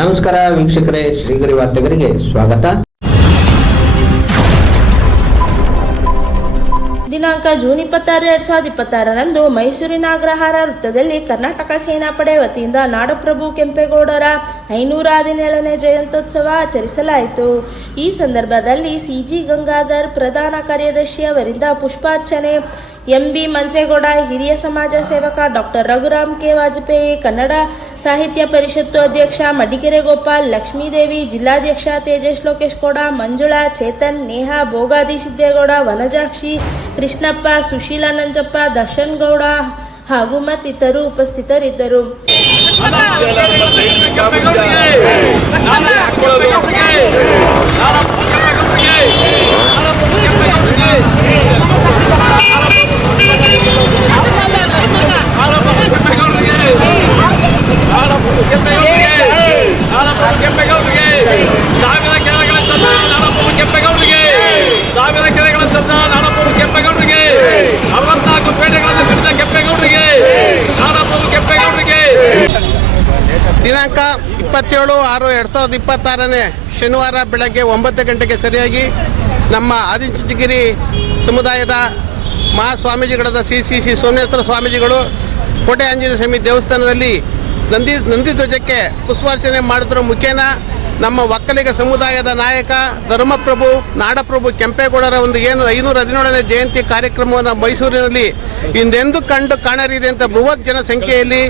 ನಮಸ್ಕಾರ ವೀಕ್ಷಕರೇ, ಶ್ರೀಗರಿ ವಾರ್ತೆಗರಿಗೆ ಸ್ವಾಗತ. ದಿನಾಂಕ ಜೂನ್ 26, 2026ರಂದು ಮೈಸೂರಿನ ಅಗ್ರಹಾರ ವೃತ್ತದಲ್ಲಿ ಕರ್ನಾಟಕ ಸೇನಾಪಡೆ ವತಿಯಿಂದ ನಾಡಪ್ರಭು ಕೆಂಪೇಗೌಡರ 517ನೇ ಜಯಂತ್ಯೋತ್ಸವ ಆಚರಿಸಲಾಯಿತು. ಈ ಸಂದರ್ಭದಲ್ಲಿ ಸಿಜಿ ಗಂಗಾಧರ್ ಪ್ರಧಾನ ಕಾರ್ಯದರ್ಶಿ ಅವರಿಂದ ಪುಷ್ಪಾರ್ಚನೆ, ಎಂಬಿ ಮಂಚೇಗೌಡ ಹಿರಿಯ ಸಮಾಜ ಸೇವಕ ಡಾಕ್ಟರ್ ರಘುರಾಮ್ ಕೆ ವಾಜಪೇಯಿ, ಕನ್ನಡ ಸಾಹಿತ್ಯ ಪರಿಷತ್ತು ಅಧ್ಯಕ್ಷ ಮಡಿಕೆರೆ ಗೋಪಾಲ್, ಲಕ್ಷ್ಮೀದೇವಿ, ಜಿಲ್ಲಾಧ್ಯಕ್ಷ ತೇಜಸ್ ಲೋಕೇಶ್ ಗೌಡ, ಮಂಜುಳಾ, ಚೇತನ್, ನೇಹಾ, ಭೋಗಾದಿ ಸಿದ್ದೇಗೌಡ, ವನಜಾಕ್ಷಿ, ಕೃಷ್ಣಪ್ಪ, ಸುಶೀಲಾ ನಂಜಪ್ಪ, ದರ್ಶನ್ ಗೌಡ ಹಾಗೂ ಮತ್ತಿತರರು ಉಪಸ್ಥಿತರಿದ್ದರು. ದಿನಾಂಕ 27/6/2026 ಶನಿವಾರ ಬೆಳಗ್ಗೆ 9 ಗಂಟೆಗೆ ಸರಿಯಾಗಿ ನಮ್ಮ ಆದಿಚುಂಚನಗಿರಿ ಸಮುದಾಯದ ಮಹಾಸ್ವಾಮೀಜಿಗಳಾದ ಶ್ರೀ ಸೋಮೇಶ್ವರ ಸ್ವಾಮೀಜಿಗಳು ಕೋಟೆ ಆಂಜನೇಯ ಸ್ವಾಮಿ ದೇವಸ್ಥಾನದಲ್ಲಿ ನಂದಿ ಧ್ವಜಕ್ಕೆ ಪುಷ್ಪಾರ್ಚನೆ ಮಾಡಿದ್ರ ಮುಖೇನ ನಮ್ಮ ಒಕ್ಕಲಿಗ ಸಮುದಾಯದ ನಾಯಕ ಧರ್ಮಪ್ರಭು ನಾಡಪ್ರಭು ಕೆಂಪೇಗೌಡರ ಒಂದು ಏನು 517ನೇ ಜಯಂತಿ ಕಾರ್ಯಕ್ರಮವನ್ನು ಮೈಸೂರಿನಲ್ಲಿ ಹಿಂದೆಂದೂ ಕಾಣರಿದೆ ಅಂತ ಬೃಹತ್ ಜನಸಂಖ್ಯೆಯಲ್ಲಿ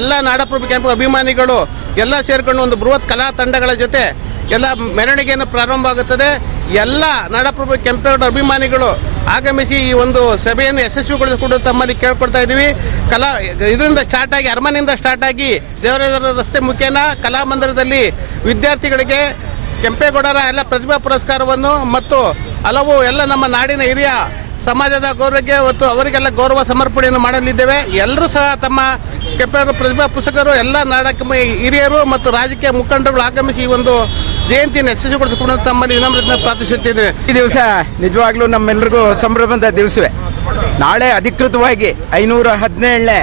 ಎಲ್ಲ ನಾಡಪ್ರಭು ಕೆಂಪು ಅಭಿಮಾನಿಗಳು ಎಲ್ಲ ಸೇರ್ಕೊಂಡು ಒಂದು ಬೃಹತ್ ಕಲಾ ತಂಡಗಳ ಜೊತೆ ಎಲ್ಲ ಮೆರವಣಿಗೆಯನ್ನು ಪ್ರಾರಂಭ ಆಗುತ್ತದೆ. ಎಲ್ಲ ನಾಡಪ್ರಭು ಕೆಂಪೇಗೌಡ ಅಭಿಮಾನಿಗಳು ಆಗಮಿಸಿ ಈ ಒಂದು ಸಭೆಯನ್ನು ಯಶಸ್ವಿಗೊಳಿಸಿಕೊಂಡು ತಮ್ಮಲ್ಲಿ ಕೇಳ್ಕೊಡ್ತಾ ಇದ್ದೀವಿ. ಇದರಿಂದ ಸ್ಟಾರ್ಟ್ ಆಗಿ ಅರಮನೆಯಿಂದ ಸ್ಟಾರ್ಟ್ ಆಗಿ ದೇವರಾಜ ರಸ್ತೆ ಮುಖೇನ ಕಲಾಮಂದಿರದಲ್ಲಿ ವಿದ್ಯಾರ್ಥಿಗಳಿಗೆ ಕೆಂಪೇಗೌಡರ ಎಲ್ಲ ಪ್ರತಿಭಾ ಪುರಸ್ಕಾರವನ್ನು ಮತ್ತು ಹಲವು ಎಲ್ಲ ನಮ್ಮ ನಾಡಿನ ಹಿರಿಯ ಸಮಾಜದ ಗೌರವಕ್ಕೆ ಮತ್ತು ಅವರಿಗೆಲ್ಲ ಗೌರವ ಸಮರ್ಪಣೆಯನ್ನು ಮಾಡಲಿದ್ದೇವೆ. ಎಲ್ಲರೂ ಸಹ ತಮ್ಮ ಕೆಂಪೇಗೌಡ ಪ್ರತಿಭಾ ಪುಸ್ತಕರು ಎಲ್ಲ ನಾಡಕ ಹಿರಿಯರು ಮತ್ತು ರಾಜಕೀಯ ಮುಖಂಡರುಗಳು ಆಗಮಿಸಿ ಈ ಒಂದು ಜಯಂತಿಯನ್ನು ಯಶಸ್ವಿಗೊಳಿಸಿಕೊಂಡು ತಮ್ಮಲ್ಲಿ ವಿನಮ್ರತೆ ಪ್ರಾರ್ಥಿಸುತ್ತಿದ್ದೇನೆ. ಈ ದಿವಸ ನಿಜವಾಗ್ಲೂ ನಮ್ಮೆಲ್ಲರಿಗೂ ಸಂಭ್ರಮದ ದಿವಸವೇ. ನಾಳೆ ಅಧಿಕೃತವಾಗಿ 517ನೇ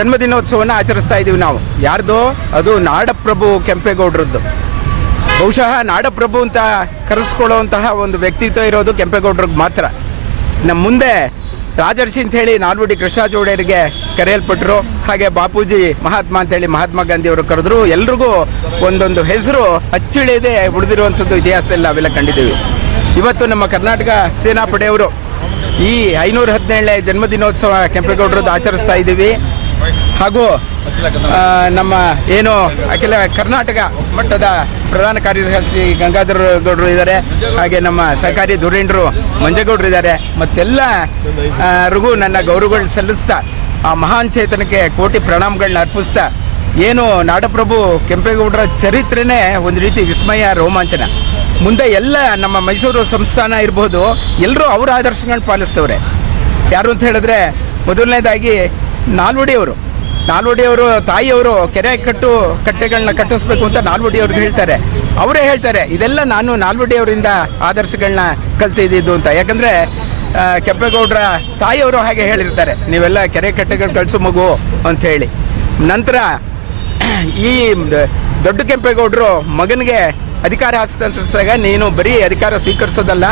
ಜನ್ಮದಿನೋತ್ಸವವನ್ನು ಆಚರಿಸ್ತಾ ಇದ್ದೀವಿ ನಾವು. ಯಾರ್ದು? ಅದು ನಾಡಪ್ರಭು ಕೆಂಪೇಗೌಡರದ್ದು. ಬಹುಶಃ ನಾಡಪ್ರಭು ಅಂತ ಕರೆಸ್ಕೊಳ್ಳುವಂತಹ ಒಂದು ವ್ಯಕ್ತಿತ್ವ ಇರೋದು ಕೆಂಪೇಗೌಡರಿಗೆ ಮಾತ್ರ. ನಮ್ಮ ಮುಂದೆ ರಾಜರ್ಷಿ ಅಂತ ಹೇಳಿ ನಾಲ್ವಡಿ ಕೃಷ್ಣರಾಜ ಒಡೆಯರಿಗೆ ಕರೆಯಲ್ಪಟ್ಟರು. ಹಾಗೆ ಬಾಪೂಜಿ ಮಹಾತ್ಮ ಅಂತೇಳಿ ಮಹಾತ್ಮ ಗಾಂಧಿ ಅವರು ಕರೆದ್ರು. ಎಲ್ರಿಗೂ ಒಂದೊಂದು ಹೆಸರು ಅಚ್ಚಿಳಿಯದೆ ಉಳಿದಿರುವಂಥದ್ದು ಇತಿಹಾಸದಲ್ಲಿ ನಾವೆಲ್ಲ ಕಂಡಿದ್ದೀವಿ. ಇವತ್ತು ನಮ್ಮ ಕರ್ನಾಟಕ ಸೇನಾಪಡೆಯವರು ಈ 517ನೇ ಜನ್ಮದಿನೋತ್ಸವ ಕೆಂಪೇಗೌಡರದ್ದು ಆಚರಿಸ್ತಾ ಇದ್ದೀವಿ. ಹಾಗೂ ನಮ್ಮ ಏನು ಅಖಿಲ ಕರ್ನಾಟಕ ಮಟ್ಟದ ಪ್ರಧಾನ ಕಾರ್ಯದರ್ಶಿ ಗಂಗಾಧರ ಗೌಡರು ಇದ್ದಾರೆ. ಹಾಗೆ ನಮ್ಮ ಸಹಕಾರಿ ಧುರೀಣರು ಮಂಜೇಗೌಡರು ಇದ್ದಾರೆ. ಮತ್ತೆಲ್ಲರಿಗೂ ನನ್ನ ಗೌರವಗಳು ಸಲ್ಲಿಸ್ತಾ ಆ ಮಹಾನ್ ಚೇತನಕ್ಕೆ ಕೋಟಿ ಪ್ರಣಾಮಗಳನ್ನ ಅರ್ಪಿಸ್ತಾ, ಏನು ನಾಡಪ್ರಭು ಕೆಂಪೇಗೌಡರ ಚರಿತ್ರೆನೇ ಒಂದು ರೀತಿ ವಿಸ್ಮಯ, ರೋಮಾಂಚನ. ಮುಂದೆ ಎಲ್ಲ ನಮ್ಮ ಮೈಸೂರು ಸಂಸ್ಥಾನ ಇರ್ಬೋದು, ಎಲ್ಲರೂ ಅವರ ಆದರ್ಶಗಳನ್ನ ಪಾಲಿಸ್ತವ್ರೆ. ಯಾರು ಅಂತ ಹೇಳಿದ್ರೆ ಮೊದಲನೇದಾಗಿ ನಾಲ್ವಡಿಯವರು ತಾಯಿಯವರು ಕೆರೆ ಕಟ್ಟೆಗಳನ್ನ ಕಟ್ಟಿಸ್ಬೇಕು ಅಂತ ನಾಲ್ವಡಿಯವ್ರಿಗೆ ಹೇಳ್ತಾರೆ. ಅವರೇ ಹೇಳ್ತಾರೆ ಇದೆಲ್ಲ ನಾನು ನಾಲ್ವಡಿಯವರಿಂದ ಆದರ್ಶಗಳನ್ನ ಕಲ್ತಿದ್ದು ಅಂತ. ಯಾಕಂದರೆ ಕೆಂಪೇಗೌಡರ ತಾಯಿಯವರು ಹಾಗೆ ಹೇಳಿರ್ತಾರೆ, ನೀವೆಲ್ಲ ಕೆರೆ ಕಟ್ಟೆಗಳು ಕಳಿಸೋ ಮಗು ಅಂತ ಹೇಳಿ. ನಂತರ ಈ ದೊಡ್ಡ ಕೆಂಪೇಗೌಡರು ಮಗನಿಗೆ ಅಧಿಕಾರ ಹಸ್ತಾಂತರಿಸಿದಾಗ ನೀನು ಬರೀ ಅಧಿಕಾರ ಸ್ವೀಕರಿಸೋದಲ್ಲ,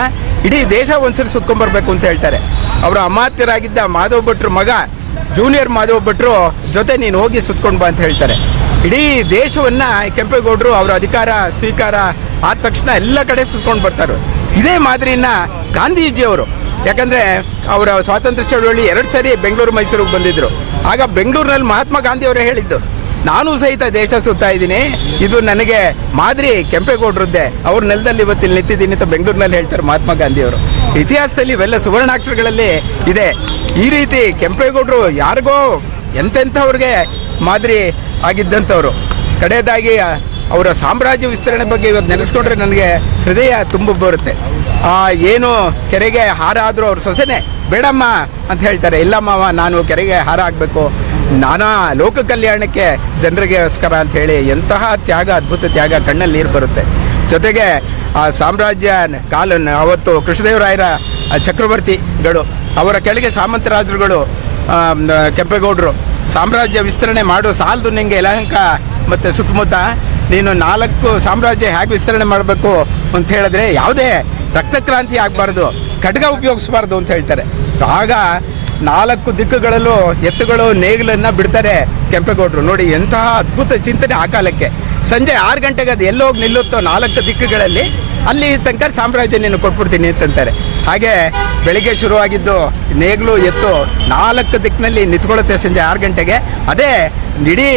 ಇಡೀ ದೇಶ ಒಂದ್ಸರಿ ಸುತ್ಕೊಂಡ್ಬರ್ಬೇಕು ಅಂತ ಹೇಳ್ತಾರೆ. ಅವರ ಅಮಾತ್ಯರಾಗಿದ್ದ ಮಾಧವ ಭಟ್ರ ಮಗ ಜೂನಿಯರ್ ಮಾಧವ ಭಟ್ರು ಜೊತೆ ನೀನು ಹೋಗಿ ಸುತ್ಕೊಂಡು ಬಾ ಅಂತ ಹೇಳ್ತಾರೆ. ಇಡೀ ದೇಶವನ್ನು ಕೆಂಪೇಗೌಡರು ಅವರ ಅಧಿಕಾರ ಸ್ವೀಕಾರ ಆದ ತಕ್ಷಣ ಎಲ್ಲ ಕಡೆ ಸುತ್ಕೊಂಡು ಬರ್ತಾರೆ. ಇದೇ ಮಾದರಿನ ಗಾಂಧೀಜಿಯವರು, ಯಾಕಂದರೆ ಅವರ ಸ್ವಾತಂತ್ರ್ಯ ಚಳವಳಿ 2 ಸಾರಿ ಬೆಂಗಳೂರು ಮೈಸೂರಿಗೆ ಬಂದಿದ್ದರು. ಆಗ ಬೆಂಗಳೂರಿನಲ್ಲಿ ಮಹಾತ್ಮ ಗಾಂಧಿಯವರೇ ಹೇಳಿದ್ದು, ನಾನು ಸಹಿತ ದೇಶ ಸುತ್ತಾ ಇದ್ದೀನಿ, ಇದು ನನಗೆ ಮಾದರಿ ಕೆಂಪೇಗೌಡರದ್ದೇ, ಅವ್ರ ನೆಲದಲ್ಲಿ ಇವತ್ತಿಲ್ಲಿ ನಿಂತಿದ್ದೀನಿ ಅಂತ ಬೆಂಗಳೂರಿನಲ್ಲಿ ಹೇಳ್ತಾರೆ ಮಹಾತ್ಮ ಗಾಂಧಿಯವರು. ಇತಿಹಾಸದಲ್ಲಿ ಇವೆಲ್ಲ ಸುವರ್ಣಾಕ್ಷರಗಳಲ್ಲಿ ಇದೆ. ಈ ರೀತಿ ಕೆಂಪೇಗೌಡರು ಯಾರಿಗೋ ಎಂತೆಂಥವ್ರಿಗೆ ಮಾದರಿ ಆಗಿದ್ದಂಥವ್ರು. ಕಡೆಯದಾಗಿ ಅವರ ಸಾಮ್ರಾಜ್ಯ ವಿಸ್ತರಣೆ ಬಗ್ಗೆ ಇವತ್ತು ನೆನೆಸ್ಕೊಂಡ್ರೆ ನನಗೆ ಹೃದಯ ತುಂಬ ಬರುತ್ತೆ. ಏನು ಕೆರೆಗೆ ಹಾರ ಆದರೂ ಅವ್ರ ಸೊಸೆನೇ ಬೇಡಮ್ಮ ಅಂತ ಹೇಳ್ತಾರೆ. ಇಲ್ಲಮ್ಮವ, ನಾನು ಕೆರೆಗೆ ಹಾರ ಆಗಬೇಕು, ನಾನಾ ಲೋಕ ಕಲ್ಯಾಣಕ್ಕೆ ಜನರಿಗೋಸ್ಕರ ಅಂತ ಹೇಳಿ ಎಂತಹ ತ್ಯಾಗ, ಅದ್ಭುತ ತ್ಯಾಗ, ಕಣ್ಣಲ್ಲಿ ನೀರು ಬರುತ್ತೆ. ಜೊತೆಗೆ ಆ ಸಾಮ್ರಾಜ್ಯ ಅವತ್ತು ಕೃಷ್ಣದೇವರಾಯರ ಚಕ್ರವರ್ತಿಗಳು, ಅವರ ಕೆಳಗೆ ಸಾಮಂತರಾಜರುಗಳು ಕೆಂಪೇಗೌಡರು ಸಾಮ್ರಾಜ್ಯ ವಿಸ್ತರಣೆ ಮಾಡು ಸಾಲದು ನಿಂಗೆ ಯಲಹಂಕ ಮತ್ತು ಸುತ್ತಮುತ್ತ ನೀನು 4 ಸಾಮ್ರಾಜ್ಯ ಹೇಗೆ ವಿಸ್ತರಣೆ ಮಾಡಬೇಕು ಅಂತ ಹೇಳಿದ್ರೆ ಯಾವುದೇ ರಕ್ತಕ್ರಾಂತಿ ಆಗಬಾರ್ದು, ಖಡ್ಗ ಉಪಯೋಗಿಸಬಾರ್ದು ಅಂತ ಹೇಳ್ತಾರೆ. ಆಗ 4 ದಿಕ್ಕುಗಳಲ್ಲೂ ಎತ್ತುಗಳು ನೇಗಿಲನ್ನು ಬಿಡ್ತಾರೆ ಕೆಂಪೇಗೌಡರು. ನೋಡಿ ಎಂತಹ ಅದ್ಭುತ ಚಿಂತನೆ ಆ ಕಾಲಕ್ಕೆ. ಸಂಜೆ 6 ಗಂಟೆಗೆ ಅದು ಎಲ್ಲೋಗಿ ನಿಲ್ಲುತ್ತೋ 4 ದಿಕ್ಕುಗಳಲ್ಲಿ, ಅಲ್ಲಿ ತನಕ ಸಾಮ್ರಾಜ್ಯ ನೀನು ಕೊಟ್ಬಿಡ್ತೀನಿ ಅಂತಂತಾರೆ. ಹಾಗೆ ಬೆಳಿಗ್ಗೆ ಶುರುವಾಗಿದ್ದು ನೇಗಿಲು ಎತ್ತು 4 ದಿಕ್ಕಿನಲ್ಲಿ ನಿಂತ್ಕೊಳ್ಳುತ್ತೆ ಸಂಜೆ 6 ಗಂಟೆಗೆ. ಅದೇ ಇಡೀ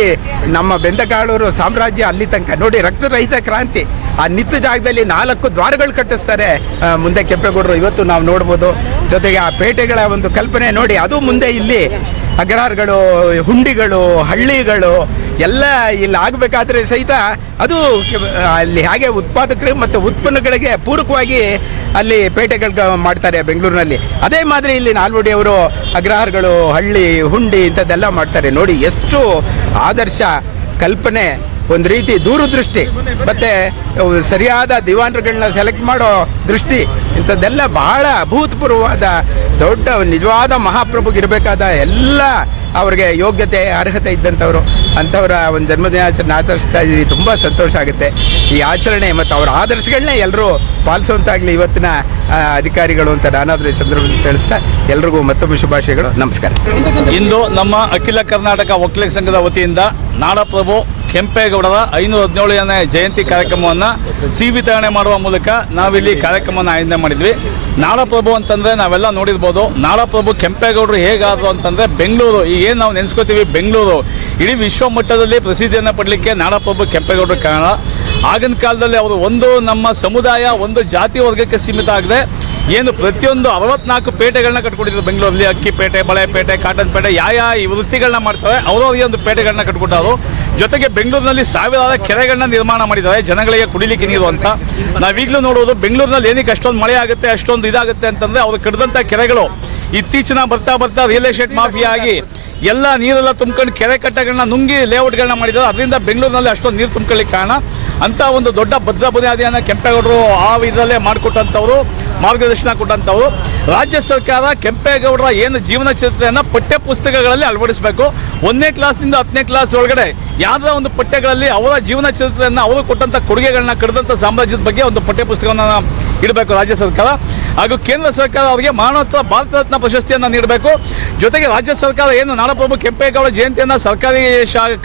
ನಮ್ಮ ಬೆಂದಕಾಳೂರು ಸಾಮ್ರಾಜ್ಯ ಅಲ್ಲಿ ತನಕ ನೋಡಿ ರಕ್ತರಹಿತ ಕ್ರಾಂತಿ. ಆ ನಿಂತ ಜಾಗದಲ್ಲಿ 4 ದ್ವಾರಗಳು ಕಟ್ಟಿಸ್ತಾರೆ ಮುಂದೆ ಕೆಂಪೇಗೌಡರು. ಇವತ್ತು ನಾವು ನೋಡ್ಬೋದು. ಜೊತೆಗೆ ಆ ಪೇಟೆಗಳ ಒಂದು ಕಲ್ಪನೆ ನೋಡಿ, ಅದು ಮುಂದೆ ಇಲ್ಲಿ ಅಗ್ರಹಾರಗಳು, ಹುಂಡಿಗಳು, ಹಳ್ಳಿಗಳು ಎಲ್ಲ ಇಲ್ಲಿ ಆಗಬೇಕಾದ್ರೆ ಸಹಿತ ಅದು ಅಲ್ಲಿ ಹಾಗೆ ಉತ್ಪಾದಕರು ಮತ್ತು ಉತ್ಪನ್ನಗಳಿಗೆ ಪೂರಕವಾಗಿ ಅಲ್ಲಿ ಪೇಟೆಗಳು ಮಾಡ್ತಾರೆ ಬೆಂಗಳೂರಿನಲ್ಲಿ. ಅದೇ ಮಾದರಿ ಇಲ್ಲಿ ನಾಲ್ವಡಿ ಅವರು ಅಗ್ರಹಾರಗಳು, ಹಳ್ಳಿ, ಹುಂಡಿ ಇಂಥದ್ದೆಲ್ಲ ಮಾಡ್ತಾರೆ. ನೋಡಿ ಎಷ್ಟು ಆದರ್ಶ ಕಲ್ಪನೆ, ಒಂದು ರೀತಿ ದೂರದೃಷ್ಟಿ, ಮತ್ತು ಸರಿಯಾದ ದಿವಾನರುಗಳನ್ನ ಸೆಲೆಕ್ಟ್ ಮಾಡೋ ದೃಷ್ಟಿ, ಇಂಥದ್ದೆಲ್ಲ ಬಹಳ ಅಭೂತಪೂರ್ವವಾದ ದೊಡ್ಡ ನಿಜವಾದ ಮಹಾಪ್ರಭುಗಿರಬೇಕಾದ ಎಲ್ಲ ಅವ್ರಿಗೆ ಯೋಗ್ಯತೆ ಅರ್ಹತೆ ಇದ್ದಂಥವ್ರು. ಅಂಥವರ ಒಂದು ಜನ್ಮದಿನಾಚರಣೆ ಆಚರಿಸ್ತಾ ಇದ್ದೀವಿ. ತುಂಬ ಸಂತೋಷ ಆಗುತ್ತೆ. ಈ ಆಚರಣೆ ಮತ್ತು ಅವರ ಆದರ್ಶಗಳನ್ನೇ ಎಲ್ಲರೂ ಪಾಲಿಸುವಂತಾಗಲಿ ಇವತ್ತಿನ ಅಧಿಕಾರಿಗಳು ಅಂತ ನಾನಾದರೂ ಈ ಸಂದರ್ಭದಲ್ಲಿ ತಿಳಿಸ್ತಾ ಎಲ್ರಿಗೂ ಮತ್ತೊಮ್ಮೆ ಶುಭಾಶಯಗಳು. ನಮಸ್ಕಾರ. ಇಂದು ನಮ್ಮ ಅಖಿಲ ಕರ್ನಾಟಕ ಒಕ್ಕಲಿಗ ಸಂಘದ ವತಿಯಿಂದ ನಾಡಪ್ರಭು ಕೆಂಪೇಗೌಡರ 517ನೇ ಜಯಂತಿ ಕಾರ್ಯಕ್ರಮವನ್ನು ವಿತರಣೆ ಮಾಡುವ ಮೂಲಕ ನಾವಿಲ್ಲಿ ಕಾರ್ಯಕ್ರಮವನ್ನು ಆಯೋಜನೆ ಮಾಡಿದ್ವಿ. ನಾಡಪ್ರಭು ಅಂತಂದರೆ ನಾವೆಲ್ಲ ನೋಡಿರ್ಬೋದು. ನಾಡಪ್ರಭು ಕೆಂಪೇಗೌಡರು ಹೇಗಾದರು ಅಂತಂದರೆ ಬೆಂಗಳೂರು, ಈಗ ಏನು ನಾವು ನೆನೆಸ್ಕೋತೀವಿ ಬೆಂಗಳೂರು, ಇಡೀ ವಿಶ್ವ ಮಟ್ಟದಲ್ಲಿ ಪ್ರಸಿದ್ಧಿಯನ್ನು ಪಡಲಿಕ್ಕೆ ನಾಡಪ್ರಭು ಕೆಂಪೇಗೌಡರ ಕಾರಣ. ಆಗಿನ ಕಾಲದಲ್ಲಿ ಅವರು ಒಂದು ನಮ್ಮ ಸಮುದಾಯ, ಒಂದು ಜಾತಿ ವರ್ಗಕ್ಕೆ ಸೀಮಿತ ಆಗದೆ ಏನು ಪ್ರತಿಯೊಂದು 64 ಪೇಟೆಗಳನ್ನ ಕಟ್ಕೊಂಡಿದ್ರು ಬೆಂಗಳೂರಲ್ಲಿ. ಅಕ್ಕಿ ಪೇಟೆ, ಬಳೆ ಪೇಟೆ, ಕಾಟನ್ ಪೇಟೆ, ಈ ವೃತ್ತಿಗಳನ್ನ ಮಾಡ್ತಾರೆ. ಅವರವರಿಗೆ ಒಂದು ಪೇಟೆಗಳನ್ನ ಕಟ್ಕೊಟ್ಟರು. ಜೊತೆಗೆ ಬೆಂಗಳೂರಿನಲ್ಲಿ ಸಾವಿರಾರು ಕೆರೆಗಳನ್ನ ನಿರ್ಮಾಣ ಮಾಡಿದ್ದಾರೆ ಜನಗಳಿಗೆ ಕುಡಿಲಿಕ್ಕೆ ನೀರು ಅಂತ. ನಾವೀಗಲೂ ನೋಡೋದು ಬೆಂಗಳೂರಿನಲ್ಲಿ ಏನಕ್ಕೆ ಅಷ್ಟೊಂದು ಮಳೆ ಆಗುತ್ತೆ, ಅಷ್ಟೊಂದು ಇದಾಗುತ್ತೆ ಅಂತಂದರೆ ಅವರು ಕಟ್ಟಿದಂಥ ಕೆರೆಗಳು ಇತ್ತೀಚಿನ ಬರ್ತಾ ರಿಯಲ್ ಎಸ್ಟೇಟ್ ಮಾಫಿಯಾ ಆಗಿ ಎಲ್ಲ ನೀರೆಲ್ಲ ತುಂಬ್ಕೊಂಡು ಕೆರೆ ಕಟ್ಟೆಗಳನ್ನ ನುಂಗಿ ಲೇಔಟ್ಗಳನ್ನ ಮಾಡಿದ್ದಾರೆ. ಅದರಿಂದ ಬೆಂಗಳೂರಿನಲ್ಲಿ ಅಷ್ಟೊಂದು ನೀರು ತುಂಬ್ಕೊಳ್ಳಿಕ್ಕೆ ಕಾರಣ. ಅಂತ ಒಂದು ದೊಡ್ಡ ಭದ್ರ ಬುನಿಯಾದಿಯನ್ನು ಕೆಂಪೇಗೌಡರು ಆ ಇದರಲ್ಲೇ ಮಾಡಿಕೊಟ್ಟಂಥವ್ರು, ಮಾರ್ಗದರ್ಶನ ಕೊಟ್ಟಂಥವ್ರು. ರಾಜ್ಯ ಸರ್ಕಾರ ಕೆಂಪೇಗೌಡರ ಏನು ಜೀವನ ಚರಿತ್ರೆಯನ್ನು ಪಠ್ಯ ಪುಸ್ತಕಗಳಲ್ಲಿ ಅಳವಡಿಸಬೇಕು. 1ನೇ ಕ್ಲಾಸ್ನಿಂದ 10ನೇ ಕ್ಲಾಸ್ ಒಳಗಡೆ ಯಾವುದೋ ಒಂದು ಪಠ್ಯಗಳಲ್ಲಿ ಅವರ ಜೀವನ ಚರಿತ್ರೆಯನ್ನು, ಅವರು ಕೊಟ್ಟಂಥ ಕೊಡುಗೆಗಳನ್ನ, ಕಡಿದಂಥ ಸಾಮ್ರಾಜ್ಯದ ಬಗ್ಗೆ ಒಂದು ಪಠ್ಯ ಪುಸ್ತಕವನ್ನು ಇಡಬೇಕು ರಾಜ್ಯ ಸರ್ಕಾರ. ಹಾಗೂ ಕೇಂದ್ರ ಸರ್ಕಾರ ಅವರಿಗೆ ಮರಣೋತ್ತರ ಭಾರತ ರತ್ನ ಪ್ರಶಸ್ತಿಯನ್ನು ನೀಡಬೇಕು. ಜೊತೆಗೆ ರಾಜ್ಯ ಸರ್ಕಾರ ಏನು ನಾಡಪ್ರಭು ಕೆಂಪೇಗೌಡ ಜಯಂತಿಯನ್ನು ಸರ್ಕಾರಿ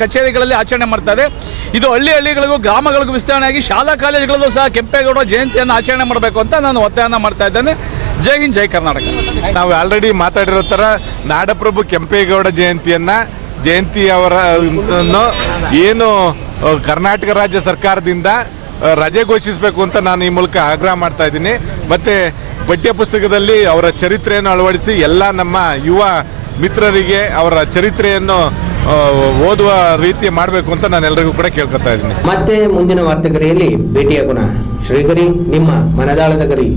ಕಚೇರಿಗಳಲ್ಲಿ ಆಚರಣೆ ಮಾಡ್ತಾರೆ, ಇದು ಹಳ್ಳಿಗಳಿಗೂ ಗ್ರಾಮಗಳಿಗೂ ವಿಸ್ತರಣೆಯಾಗಿ ಶಾಲಾ ಕಾಲೇಜುಗಳಲ್ಲೂ ಸಹ ಕೆಂಪೇಗೌಡ ಜಯಂತಿಯನ್ನು ಆಚರಣೆ ಮಾಡಬೇಕು ಅಂತ ನಾನು ಒತ್ತಾಯನ ಮಾಡ್ತಾ ಇದ್ದೇನೆ. ಜೈ ಹಿಂದ್, ಜೈ ಕರ್ನಾಟಕ. ನಾವು ಆಲ್ರೆಡಿ ಮಾತಾಡಿರೋ ಥರ ನಾಡಪ್ರಭು ಕೆಂಪೇಗೌಡ ಜಯಂತಿ ಅವರ ಏನು ಕರ್ನಾಟಕ ರಾಜ್ಯ ಸರ್ಕಾರದಿಂದ ರಜೆ ಘೋಷಿಸಬೇಕು ಅಂತ ನಾನು ಈ ಮೂಲಕ ಆಗ್ರಹ ಮಾಡ್ತಾ ಇದ್ದೀನಿ. ಮತ್ತೆ ಪಠ್ಯ ಪುಸ್ತಕದಲ್ಲಿ ಅವರ ಚರಿತ್ರೆಯನ್ನು ಅಳವಡಿಸಿ ಎಲ್ಲ ನಮ್ಮ ಯುವ ಮಿತ್ರರಿಗೆ ಅವರ ಚರಿತ್ರೆಯನ್ನು ಓದುವ ರೀತಿ ಮಾಡಬೇಕು ಅಂತ ನಾನು ಎಲ್ಲರಿಗೂ ಕೂಡ ಕೇಳ್ಕೊತಾ ಇದ್ದೀನಿ. ಮತ್ತೆ ಮುಂದಿನ ವಾರ್ತೆಗರಿಯಲ್ಲಿ ಭೇಟಿಯಾಗೋಣ. ಶ್ರೀಗರಿ, ನಿಮ್ಮ ಮನದಾಳದ ಗರಿ.